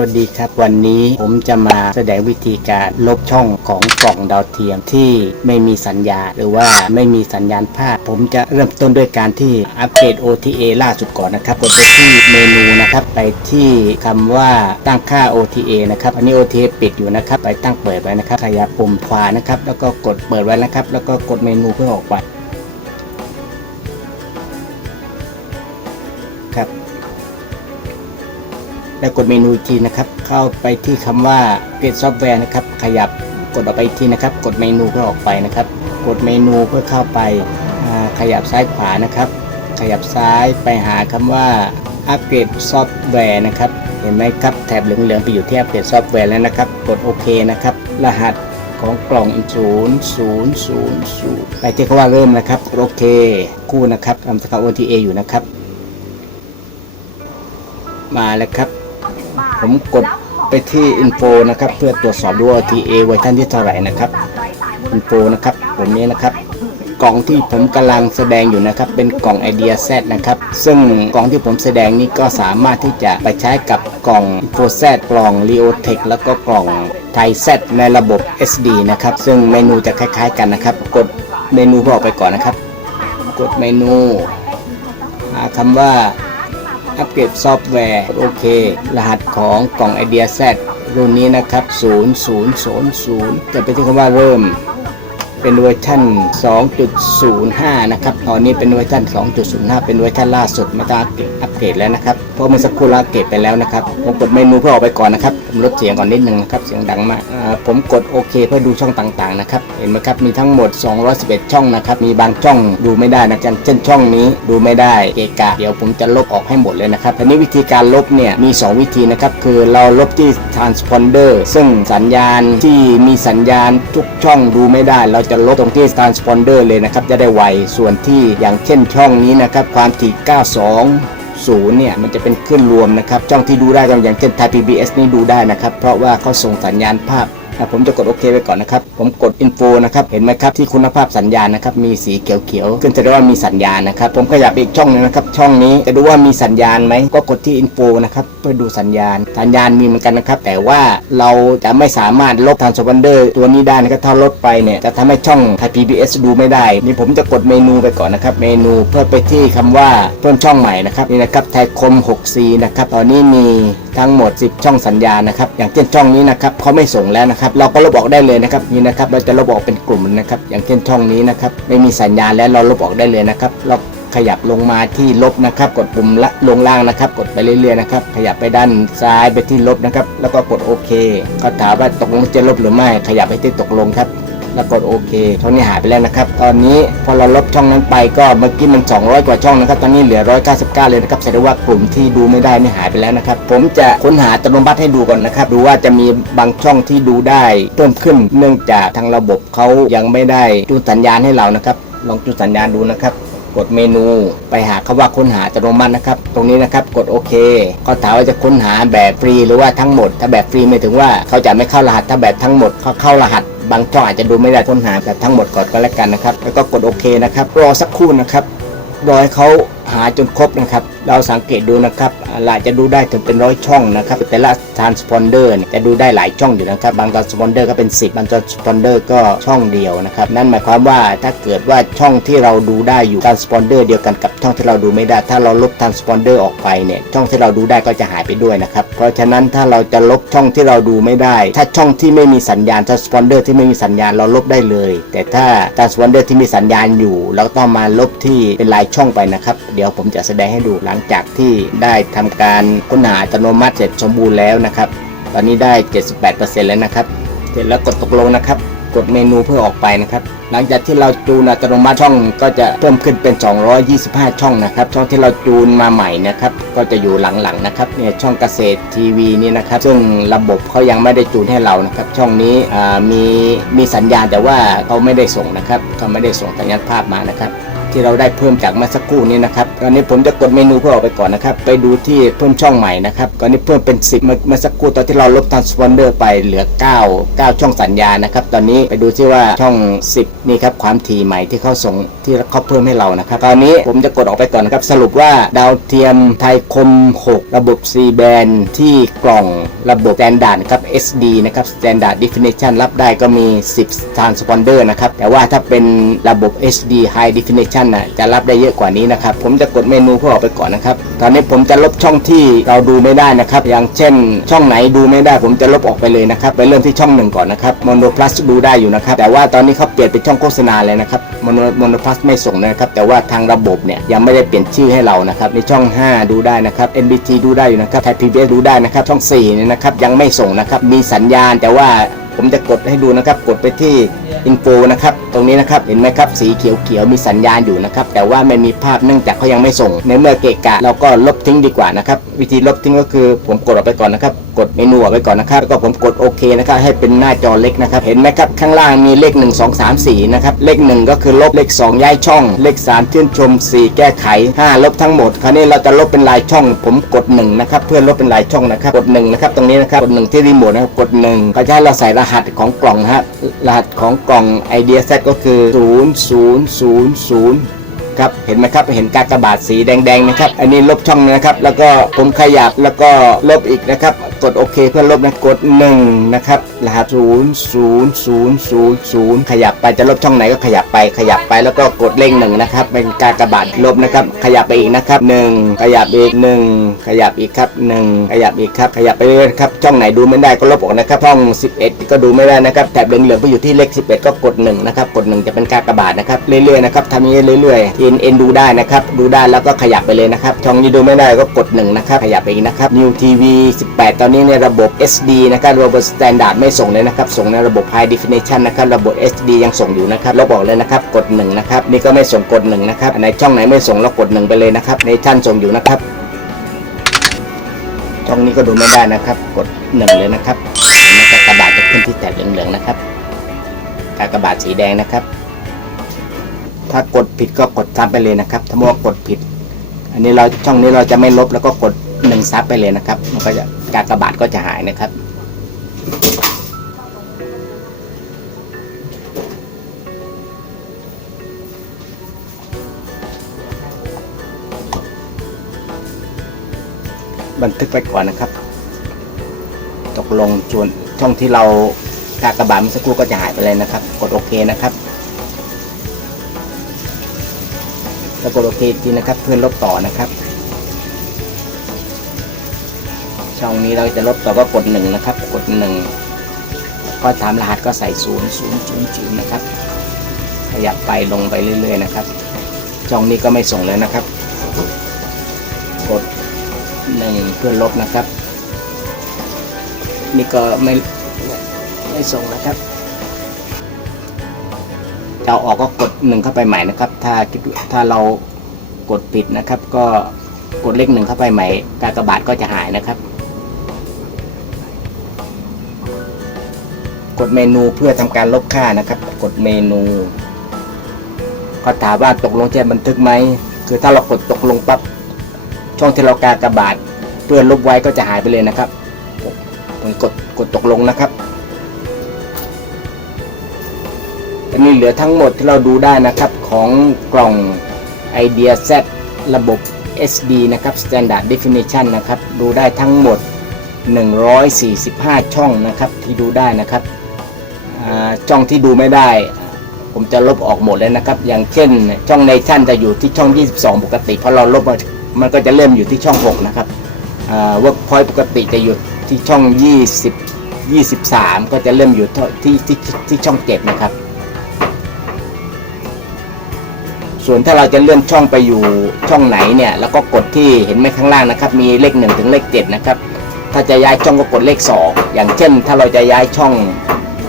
วัสดีครับ วันนี้ผมจะมาแสดงวิธีการลบช่องของกล่องดาวเทียมที่ไม่มีสัญญาณหรือว่าไม่มีสัญญาณภาพ ผมจะเริ่มต้นด้วยการที่อัปเกรด OTA ล่าสุดก่อนนะครับกดไปที่เมนูนะครับ ไปที่คำว่าตั้งค่า OTA นะครับ อันนี้ OTA ปิดอยู่นะครับ ไปตั้งเปิดไว้นะครับขยับปุ่มขวานะครับ แล้วก็กดเปิดไว้นะครับ แล้วก็กดเมนูเพื่อออกไปครับ แล้วกดเมนูอีกทีนะครับ เข้าไปที่คำว่า Get Software นะครับ ขยับกดออกไปอีกทีนะครับ กดเมนูเพื่อออกไปนะครับ กดเมนูเพื่อเข้าไปขยับซ้ายขวานะครับ ขยับซ้ายไปหาคำว่า Upgrade Software นะครับ เห็นไหมครับแถบเหลืองๆไปอยู่ที่ Upgrade Software แล้วนะครับ กดโอเคนะครับ รหัสของกล่อง 0 0 0 0 ไปที่คำว่าเริ่มนะครับ โอเค คู่นะครับทำสกาว OTA อยู่นะครับ มาแล้วครับ ผมกดไปที่ Info นะครับ เพื่อตรวจสอบดูว่า TA เวอร์ชันที่เท่าไหร่นะครับ Info นะครับผมนี้นะครับกล่องที่ผมกำลังแสดงอยู่นะครับ เป็นกล่อง Idea Z นะครับ ซึ่งกล่องที่ผมแสดงนี้ก็สามารถที่จะไปใช้กับกล่อง Info Z กล่อง Leotech แล้วก็กล่องไทย Z ในระบบ SD นะครับ ซึ่งเมนูจะคล้ายๆกันนะครับ กดเมนูเพื่อออกไปก่อนนะครับ กดเมนูหาคำว่า อัปเกรดซอฟต์แวร์โอเค รหัสของกล่องไอเดียแซรุ่นนี้นะครับ 0000จะไปที่คำว่าเริ่ม เป็นเวอร์ชัน2.05 นะครับ ตอนนี้เป็นเวอร์ชัน2.05 เป็นเวอร์ชันล่าสุดม่ต้องอัปเกรดอัปเกรดแล้วนะครับเพราะเมื่อสักครู่เราอัปเกรดไปแล้วนะครับ ผมกดเมนูเพื่อออกไปก่อนนะครับผมลดเสียงก่อนนิดนึงนะครับ เสียงดังมากผมกดโอเคเพื่อดูช่องต่างๆนะครับ เห็นไหมครับ มีทั้งหมด 211 ช่องนะครับ มีบางช่องดูไม่ได้นะเช่นช่องนี้ดูไม่ได้เกกะเดี๋ยวผมจะลบออกให้หมดเลยนะครับทีนี้วิธีการลบเนี่ยมี 2 วิธีนะครับ คือเราลบที่ transponder ซึ่งสัญญาณที่มีสัญญาณทุกช่องดูไม่ได้ เราจะลบตรงที่ transponder เลยนะครับ จะได้ไว ส่วนที่อย่างเช่นช่องนี้นะครับ ความถี่ 92ศูนย์เนี่ยมันจะเป็นคลื่นรวมนะครับช่องที่ดูได้ก็อย่างเช่นไทย PBS นี่ดูได้นะครับ เพราะว่าเขาส่งสัญญาณภาพ ผมจะกดโอเคไว้ก่อนนะครับ ผมกด info นะครับ เห็นไหมครับที่คุณภาพสัญญาณนะครับ มีสีเขียวๆขึ้นแสดงว่ามีสัญญาณนะครับ ผมขยับอีกช่องหนึงนะครับ ช่องนี้จะดูว่ามีสัญญาณไหม ก็กดที่ info นะครับ เพื่อดูสัญญาณ สัญญาณมีเหมือนกันนะครับ แต่ว่าเราจะไม่สามารถลบ transponder ตัวนี้ได้นะครับถ้าลดไปเนี่ยจะทำให้ช่องไทย PBS ดูไม่ได้ นี่ผมจะกดเมนูไปก่อนนะครับ เมนูเพื่อไปที่คำว่าเพิ่มช่องใหม่นะครับนี่นะครับไทยคม 6C นะครับ ตอนนี้มีทั้งหมด 10 ช่องสัญญาณนะครับ อย่างเช่นช่องนี้นะครับเขาไม่ส่งแล้วนะครับเราก็ลบออกได้เลยนะครับนี่นะครับเราจะลบออกเป็นกลุ่มนะครับ อย่างเช่นช่องนี้นะครับไม่มีสัญญาณแล้วเราลบออกได้เลยนะครับเราขยับลงมาที่ลบนะครับ กดปุ่มละลงล่างนะครับ กดไปเรื่อยๆนะครับ ขยับไปด้านซ้ายไปที่ลบนะครับ แล้วก็กดโอเคเขาถามว่าตกลงจะลบหรือไม่ ขยับไปที่ตกลงครับ แล้วกดโอเคช่องนี้หายไปแล้วนะครับ ตอนนี้พอเราลบช่องนั้นไปก็เมื่อกี้มัน 200 กว่าช่องนะครับ ตอนนี้เหลือ 199 เลยนะครับแสดงว่ากลุ่มที่ดูไม่ได้นี่หายไปแล้วนะครับ ผมจะค้นหาอัตโนมัติให้ดูก่อนนะครับ ดูว่าจะมีบางช่องที่ดูได้เพิ่มขึ้น เนื่องจากทางระบบเขายังไม่ได้จูนสัญญาณให้เรานะครับ ลองจูนสัญญาณดูนะครับกดเมนูไปหาคำว่าค้นหาอัตโนมัตินะครับ ตรงนี้นะครับกดโอเค ก็ถามว่าจะค้นหาแบบฟรีหรือว่าทั้งหมด ถ้าแบบฟรีหมายถึงว่าเขาจะไม่เข้ารหัสถ้าแบบทั้งหมดเขาเข้ารหัส บางช่องอาจจะดูไม่ได้ค้นหาแบบทั้งหมดก่อนก็แล้วกันนะครับ แล้วก็กดโอเคนะครับ รอสักครู่นะครับ รอให้เขาหาจนครบนะครับ เราสังเกตดูนะครับอาจจะดูได้ถึงเป็นร้อยช่องนะครับแต่ละ transponder เนี่ยจะดูได้หลายช่องอยู่นะครับ บาง transponder ก็เป็น 10 บาง transponder ก็ช่องเดียวนะครับ นั่นหมายความว่าถ้าเกิดว่าช่องที่เราดูได้อยู่ transponder เดียวกันกับช่องที่เราดูไม่ได้ ถ้าเราลบ transponder ออกไปเนี่ยช่องที่เราดูได้ก็จะหายไปด้วยนะครับ เพราะฉะนั้นถ้าเราจะลบช่องที่เราดูไม่ได้ ถ้าช่องที่ไม่มีสัญญาณ transponder ที่ไม่มีสัญญาณเราลบได้เลย แต่ถ้า transponder ที่มีสัญญาณอยู่ เราต้องมาลบที่เป็นลายช่องไปนะครับ เดี๋ยวผมจะแสดงให้ดูหลังงจากที่ได้ทำการค้นหาอัตโนมัติเสร็จสมบูรณ์แล้วนะครับ ตอนนี้ได้ 78%แล้วนะครับ เสร็จแล้วกดตกลงนะครับ กดเมนูเพื่อออกไปนะครับ หลังจากที่เราจูนอัตโนมัติช่องก็จะเพิ่มขึ้นเป็น 225 ช่องนะครับ ช่องที่เราจูนมาใหม่นะครับ ก็จะอยู่หลังๆนะครับเนี่ยช่องเกษตรทีวีนี่นะครับ ซึ่งระบบเขายังไม่ได้จูนให้เรานะครับ ช่องนี้มีมีสัญญาณแต่ว่าเขาไม่ได้ส่งนะครับเขาไม่ได้ส่งสัญญาณภาพมานะครับที่เราได้เพิ่มจากเมื่อสักครู่นี้นะครับ ตอนนี้ผมจะกดเมนูเพื่อออกไปก่อนนะครับ ไปดูที่เพิ่มช่องใหม่นะครับตอนนี้เพิ่มเป็น 10 เมื่อเมื่อสักครู่ตอนที่เราลบทรานสปอนเดอร์ไปเหลือ 9 9 ช่องสัญญาณนะครับ ตอนนี้ไปดูที่ว่าช่อง 10 นี่ครับความถี่ใหม่ที่เขาส่งที่เขาเพิ่มให้เรานะครับตอนนี้ผมจะกดออกไปก่อนนะครับ สรุปว่าดาวเทียมไทยคม 6 ระบบ C band ที่กล่องระบบ Standard นะครับ SD นะครับ Standard Definition รับได้ก็มี 10 transponder นะครับ แต่ว่าถ้าเป็นระบบ HD High Definition นะจะรับได้เยอะกว่านี้นะครับ ผมจะกดเมนูเพื่อออกไปก่อนนะครับ ตอนนี้ผมจะลบช่องที่เราดูไม่ได้นะครับ อย่างเช่น ช่องไหนดูไม่ได้ ผมจะลบออกไปเลยนะครับ ไปเริ่มที่ช่องหนึ่งก่อนนะครับ Mono Plus ดูได้อยู่นะครับ แต่ว่าตอนนี้เขาเปลี่ยนเป็นช่องโฆษณาเลยนะครับ Mono Mono Plus ไม่ส่งนะครับ แต่ว่าทางระบบเนี่ยยังไม่ได้เปลี่ยนชื่อให้เรานะครับ ในช่อง 5 ดูได้นะครับ NBT ดูได้อยู่นะครับไทย PBS ดูได้นะครับ ช่อง4เนี่ยนะครับยังไม่ส่งนะครับ มีสัญญาณแต่ว่าผมจะกดให้ดูนะครับ กดไปที่ อินโฟนะครับตรงนี้นะครับเห็นไหมครับสีเขียวๆมีสัญญาณอยู่นะครับแต่ว่าไม่มีภาพเนื่องจากเขายังไม่ส่ง ในเมื่อเกะกะเราก็ลบทิ้งดีกว่านะครับวิธีลบทิ้งก็คือผมกดออกไปก่อนนะครับ กดเมนูออกไปก่อนนะครับแล้วก็ผมกดโอเคนะครับให้เป็นหน้าจอเล็กนะครับเห็นไหมครับข้างล่างมีเลข 1 2 3 4นะครับเลข 1 ก็คือลบเลข 2 ย้ายช่อง เลข 3 ชื่นชม 4 แก้ไข 5 ลบทั้งหมด คราวนี้เราจะลบเป็นลายช่อง ผมกด1นะครับเพื่อลบเป็นลายช่องนะครับกด1นะครับตรงนี้นะครับกด1ที่รีโมทนะครับกด1ก็จะให้เราใส่รหัสของกล่องฮะรหัสของกล่อง Idea Set ก็คือ0000ครับเห็นไหมครับเห็นกากบาทสีแดงๆนะครับ อันนี้ลบช่องนะครับ แล้วก็ผมขยับแล้วก็ลบอีกนะครับ กดโอเคเพื่อลบนะกด1นะครับรหัส00000ขยับไปจะลบช่องไหนก็ขยับไปขยับไปแล้วก็กดเลขหนึ่งนะครับเป็นการกระบาทลบนะครับ ขยับไปอีกนะครับ1ขยับอีก1ขยับอีกครับ1ขยับอีกครับ ขยับไปเรื่อยๆครับช่องไหนดูไม่ได้ก็ลบออกนะครับช่อง 11 ก็ดูไม่ได้นะครับแถบเหลืองๆไปอยู่ที่เลข 11 ก็กด1นะครับกด1จะเป็นการกระบาทนะครับเรื่อยๆนะครับทำอย่างนี้เรื่อยๆเอ็นเอ็นดูได้นะครับดูได้แล้วก็ขยับไปเลยนะครับช่องนี้ดูไม่ได้ก็กด1นะครับขยับไปอีกนะครับ New TV 18 ตอนนี้ในระบบ SD นะครับระบบ Standard ไไม่ส่งเลยนะครับ ส่งในระบบ High Definition นะครับ ระบบ SD ยังส่งอยู่นะครับลบออกเลยนะครับ กด1นะครับ นี่ก็ไม่ส่งกด1นะครับอันไหนช่องไหนไม่ส่งแล้วกด1ไปเลยนะครับในชั้นส่งอยู่นะครับ ช่องนี้ก็ดูไม่ได้นะครับ กด1เลยนะครับเห็นกากบาทจะขึ้นที่แถบเหลืองๆนะครับกากบาทสีแดงนะครับ ถ้ากดผิดก็กดซ้ำไปเลยนะครับ ถ้าว่ากดผิด อันนี้เราช่องนี้เราจะไม่ลบแล้วก็กดหนึ่งซับไปเลยนะครับ มันก็จะการกระบาทก็จะหายนะครับ บันทึกไปก่อนนะครับ ตกลงส่วนช่องที่เรากากระบาทเมื่อสักครู่ก็จะหายไปเลยนะครับ กดโอเคนะครับแล้วกดโอเคทีนะครับเพื่อลบต่อนะครับ ช่องนี้เราจะลบต่อก็กดหนึ่งนะครับ กดหนึ่งก็ตามรหัสก็ใส่ศูนย์ศูนย์ศูนย์ศูนนะครับขยับไปลงไปเรื่อย ๆ นะครับ ช่องนี้ก็ไม่ส่งเลยนะครับ หนึ่งเพื่อลบนะครับ นี่ก็ไม่ไม่ส่งนะครับจะเอาออกก็กดหนึ่งเข้าไปใหม่นะครับ ถ้าถ้าเรากดผิดนะครับ ก็กดเลขหนึ่งเข้าไปใหม่ กากบาทก็จะหายนะครับ กดเมนูเพื่อทำการลบค่านะครับ กดเมนูก็ถามว่าตกลงจะบันทึกไหมคือถ้าเรากดตกลงปั๊บช่องที่เรากากบาท เพื่อลบไว้ก็จะหายไปเลยนะครับผมกดกดตกลงนะครับอันนี้เหลือทั้งหมดที่เราดูได้นะครับของกล่อง Idea Z ระบบ SD นะครับ Standard Definition นะครับ ดูได้ทั้งหมด 145 ช่องนะครับที่ดูได้นะครับช่องที่ดูไม่ได้ ผมจะลบออกหมดเลยนะครับ อย่างเช่นช่องในชั้นจะอยู่ที่ช่อง 22 ปกติพอเราลบมามันก็จะเริ่มอยู่ที่ช่อง 6 นะครับ อ่า Workpoint ปกติจะอยู่ที่ช่อง 20 23 ก็จะเริ่มอยู่ที่ที่ที่ที่ช่อง 7 นะครับ ส่วนถ้าเราจะเลื่อนช่องไปอยู่ช่องไหนเนี่ยแล้วก็กดที่เห็นไหมข้างล่างนะครับ มีเลขหนึ่งถึงเลขเจ็ดนะครับ ถ้าจะย้ายช่องก็กดเลขสอย่างเช่น ถ้าเราจะย้ายช่อง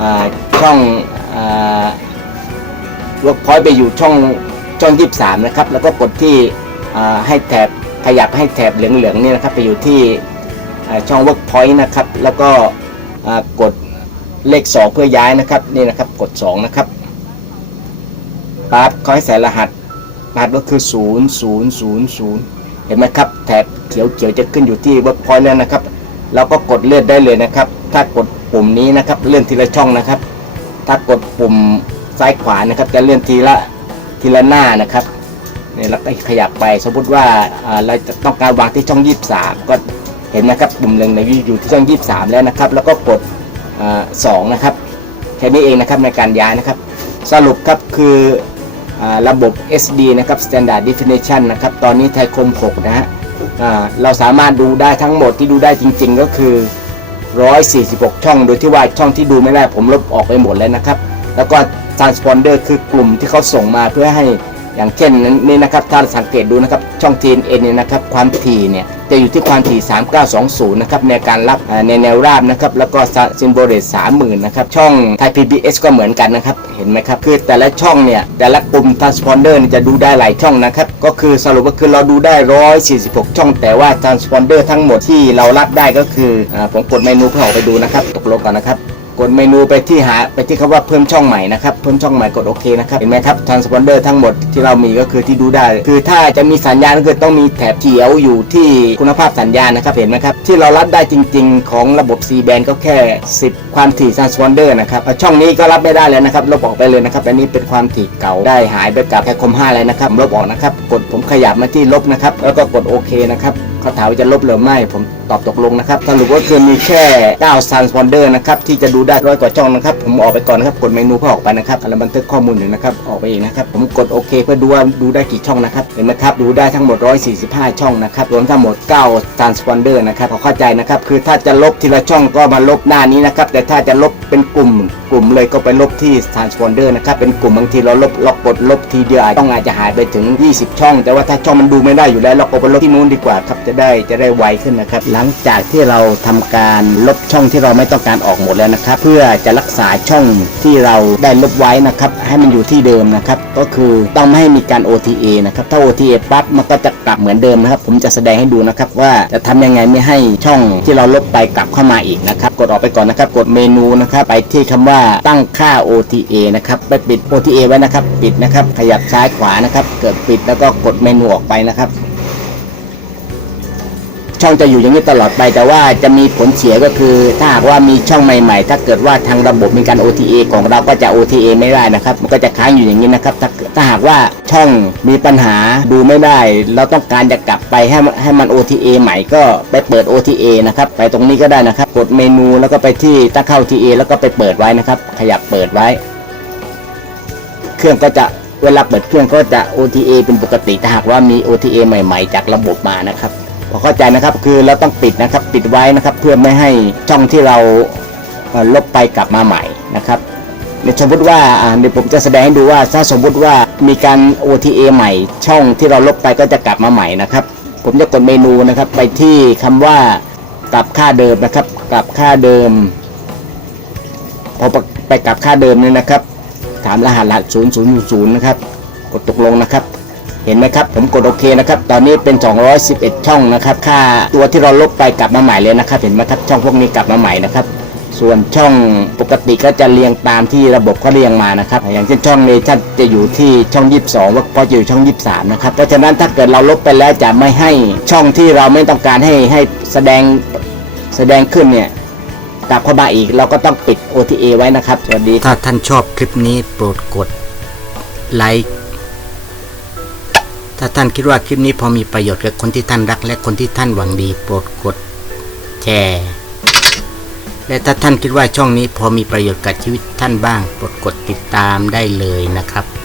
อช่องเวิร์กพอยต์ไปอยู่ช่องช่องยี่สามนะครับ แล้วก็กดที่ให้แถบ ขยับให้แถบเหลืองๆเนี่ยนะครับไปอยู่ที่ช่องเวิร์กพอยต์นะครับ แล้วก็กดเลขสองเพื่อย้ายนะครับนี่นะครับกดสองนะครับปั๊บเขาให้ใส่รหัสรหัสก็คือ 0 0 0 0 เห็นไหมครับ แถบเขียวๆจะขึ้นอยู่ที่เวิร์กพอยต์แล้วนะครับเราก็กดเลื่อนได้เลยนะครับ ถ้ากดปุ่มนี้นะครับเลื่อนทีละช่องนะครับ ถ้ากดปุ่มซ้ายขวานะครับจะเลื่อนทีละทีละหน้านะครับ เนี่ยแล้วก็ขยับไปสมมติว่าเราจะต้องการวางที่ช่อง 23 ก็เห็นนะครับปุ่มหนึ่งในอยู่ที่ช่อง 23 แล้วนะครับ แล้วก็กดสองนะครับแค่นี้เองนะครับในการย้ายนะครับ สรุปครับคืออระบบ SD นะครับ Standard Definition นะครับ ตอนนี้ไทยคม 6 นะฮะเราสามารถดูได้ทั้งหมดที่ดูได้จริง ๆ ก็คือ 146 ช่อง โดยที่ว่าช่องที่ดูไม่ได้ผมลบออกไปหมดแล้วนะครับ แล้วก็ transponder คือกลุ่มที่เขาส่งมาเพื่อให้ อย่างเช่นนี่นะครับถ้าสังเกตดูนะครับช่อง TNN เนี่ยนะครับความถี่เนี่ยจะอยู่ที่ความถี่ 3920 นะครับในการรับในแนวราบนะครับแล้วก็ซิมโบเรต30,000 นะครับ ช่องไทย PBS ก็เหมือนกันนะครับ เห็นไหมครับ คือแต่ละช่องเนี่ย แต่ละกลุ่ม transponder เนี่ยจะดูได้หลายช่องนะครับ ก็คือสรุปก็คือเราดูได้ 146 ช่อง แต่ว่า transponder ทั้งหมดที่เรารับได้ก็คืออผมกดเมนูเพื่อออกไปดูนะครับ ตกลงก่อนนะครับ กดเมนูไปที่หาไปที่คำว่าเพิ่มช่องใหม่นะครับเพิ่มช่องใหม่กดโอเคนะครับเห็นไหมครับ transponder ทั้งหมดที่เรามีก็คือที่ดูได้ คือถ้าจะมีสัญญาณก็คือต้องมีแถบเขียวอยู่ที่คุณภาพสัญญาณนะครับเห็นไหมครับที่เรารับได้จริง ๆ ของระบบ C band ก็แค่ 10 ความถี่ transponder นะครับช่องนี้ก็รับไม่ได้แล้วนะครับลบออกไปเลยนะครับอันนี้เป็นความถี่เก่าได้หายไปกับแค่คม5เลยนะครับลบออกนะครับ กดผมขยับมาที่ลบนะครับ แล้วก็กดโอเคนะครับเขาถามว่าจะลบหรือไม่ผมตอบตกลงนะครับสรุปก็คือมีแค่9 transponder นะครับที่จะดูได้ร้อยกว่าช่องนะครับ ผมออกไปก่อนนะครับ กดเมนูเพื่อออกไปนะครับแล้วบันทึกข้อมูลอยู่งนะครับ ออกไปอีกนะครับ ผมกดโอเคเพื่อดูว่าดูได้กี่ช่องนะครับ เห็นไหมครับ ดูได้ทั้งหมด 145 ช่องนะครับ รวมทั้งหมด 9 transponder นะครับขอเข้าใจนะครับ คือถ้าจะลบทีละช่องก็มาลบหน้านี้นะครับ แต่ถ้าจะลบ เป็นกลุ่ม กลุ่มเลยก็ไปลบที่ transponder นะครับ เป็นกลุ่มบางทีเราลบเรากดลบทีเดียวอาจต้องอาจจะหายไปถึง 20 ช่อง แต่ว่าถ้าช่องมันดูไม่ได้อยู่แล้ว เราก็ไปลบที่นู้นดีกว่าครับจะได้จะได้ไวขึ้นนะครับ หลังจากที่เราทำการลบช่องที่เราไม่ต้องการออกหมดแล้วนะครับ เพื่อจะรักษาช่องที่เราได้ลบไว้นะครับ ให้มันอยู่ที่เดิมนะครับ ก็คือต้องไม่ให้มีการ OTA นะครับ ถ้า OTA ปั๊บมันก็จะ ลับเหมือนเดิมนะครับ ผมจะแสดงให้ดูนะครับว่าจะทำยังไงไม่ให้ช่องที่เราลบไปกลับเข้ามาอีกนะครับกดออกไปก่อนนะครับ กดเมนูนะครับไปที่คำว่าตั้งค่า OTA นะครับไปปิด OTA ไว้นะครับ ปิดนะครับ ขยับซ้ายขวานะครับ เกิดปิดแล้วก็กดเมนูออกไปนะครับ ช่องจะอยู่อย่างนี้ตลอดไป แต่ว่าจะมีผลเสียก็คือถ้าหากว่ามีช่องใหม่ ๆ ถ้าเกิดว่าทางระบบมีการ OTA ของเราก็จะ OTA ไม่ได้นะครับ มันก็จะค้างอยู่อย่างนี้นะครับ ถ้าถ้าหากว่าช่องมีปัญหาดูไม่ได้ เราต้องการจะกลับไปให้มันให้มัน OTA ใหม่ก็ไปเปิด OTA นะครับ ไปตรงนี้ก็ได้นะครับ กดเมนูแล้วก็ไปที่ตั้งเข้า OTA แล้วก็ไปเปิดไว้นะครับ ขยับเปิดไว้ เครื่องก็จะเวลาเปิดเครื่องก็จะ OTA เป็นปกติถ้าหากว่ามี OTA ใหม่ ๆ จากระบบมานะครับ พอเข้าใจนะครับคือเราต้องปิดนะครับปิดไว้นะครับเพื่อไม่ให้ช่องที่เราลบไปกลับมาใหม่นะครับในสมมติว่าอ่าเดี๋ยวผมจะแสดงให้ดูว่าถ้าสมมติว่ามีการ OTA ใหม่ ช่องที่เราลบไปก็จะกลับมาใหม่นะครับ ผมจะกดเมนูนะครับไปที่คำว่ากลับค่าเดิมนะครับ กลับค่าเดิมพอไปกลับค่าเดิมเนี่ยนะครับ ถามรหัสรหัส0 0 0นะครับ กดตกลงนะครับ เห็นไหมครับ ผมกดโอเคนะครับ ตอนนี้เป็น 211 ช่องนะครับ ค่าตัวที่เราลบไปกลับมาใหม่เลยนะครับ เห็นไหมครับช่องพวกนี้กลับมาใหม่นะครับ ส่วนช่องปกติก็จะเรียงตามที่ระบบเขาเรียงมานะครับ อย่างเช่นช่องเนชั่นจะอยู่ที่ช่อง 22ว่าพอจะอยู่ช่อง 23 นะครับ เพราะฉะนั้นถ้าเกิดเราลบไปแล้วจะไม่ให้ช่องที่เราไม่ต้องการให้ให้แสดงแสดงขึ้นเนี่ยกลับเข้ามาอีกเราก็ต้องปิด OTA ไว้นะครับ สวัสดี ถ้าท่านชอบคลิปนี้โปรดกดไลค์ ถ้าท่านคิดว่าคลิปนี้พอมีประโยชน์กับคนที่ท่านรัก และคนที่ท่านหวังดีโปรดกดแชร์และถ้าท่านคิดว่าช่องนี้พอมีประโยชน์กับชีวิตท่านบ้างโปรดกดติดตามได้เลยนะครับ